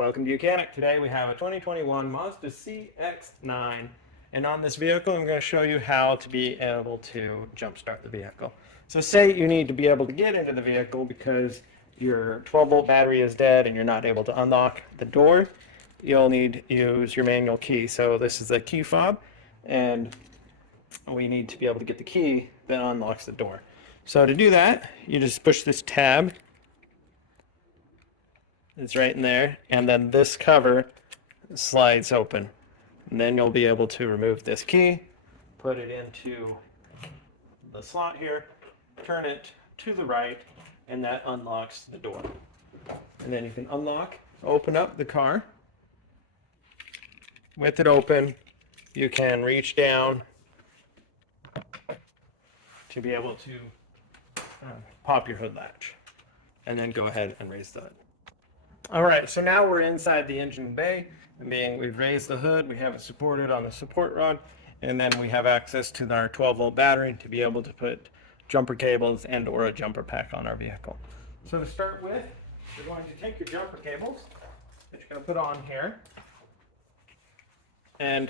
Welcome to Mechanic. Today we have a 2021 Mazda CX-9, and on this vehicle I'm going to show you how to be able to jump start the vehicle. So say you need to be able to get into the vehicle because your 12-volt battery is dead and you're not able to unlock the door. You'll need to use your manual key. So this is a key fob, and we need to be able to get the key that unlocks the door. So to do that, you just push this tab. It's right in there, and then this cover slides open, and then you'll be able to remove this key, put it into the slot here, turn it to the right, and that unlocks the door. And then you can open up the car. With it open, you can reach down to be able to pop your hood latch, and then go ahead and raise the hood. All right, so now we're inside the engine bay, and we've raised the hood, we have it supported on the support rod, and then we have access to our 12-volt battery to be able to put jumper cables and or a jumper pack on our vehicle. So to start with, you're going to take your jumper cables that you're going to put on here, and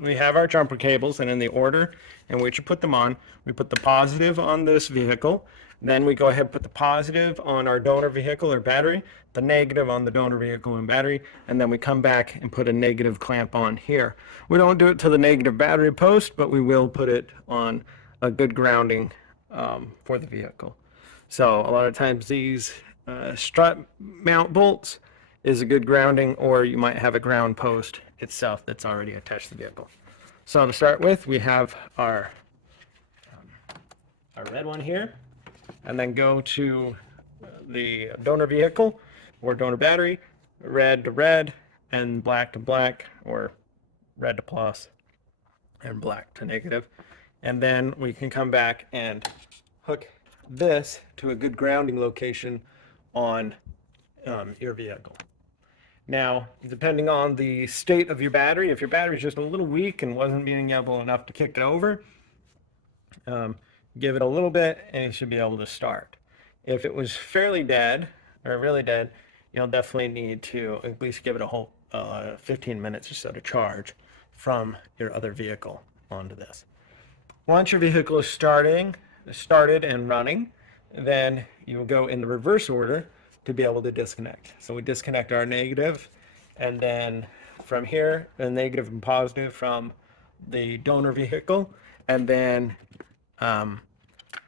we have our jumper cables, and in the order in which you put them on, we put the positive on this vehicle, then we go ahead and put the positive on our donor vehicle or battery, the negative on the donor vehicle and battery, and then we come back and put a negative clamp on here. We don't do it to the negative battery post, but we will put it on a good grounding for the vehicle. So a lot of times these strut mount bolts is a good grounding, or you might have a ground post itself that's already attached to the vehicle. So to start with, we have our red one here, and then go to the donor vehicle or donor battery, red to red, and black to black, or red to plus, and black to negative. And then we can come back and hook this to a good grounding location on your vehicle. Now, depending on the state of your battery, if your battery is just a little weak and wasn't being able enough to kick it over, give it a little bit and you should be able to start. If it was fairly dead or really dead, you'll definitely need to at least give it a whole 15 minutes or so to charge from your other vehicle onto this. Once your vehicle is started and running, then you will go in the reverse order to be able to disconnect. So we disconnect our negative, and then from here, the negative and positive from the donor vehicle, and then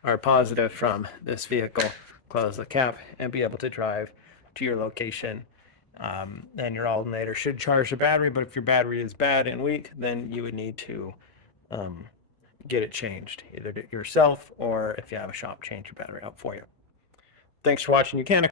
our positive from this vehicle, close the cap, and be able to drive to your location. And your alternator should charge the battery, but if your battery is bad and weak, then you would need to get it changed, either yourself or if you have a shop, change your battery out for you. Thanks for watching Mechanic.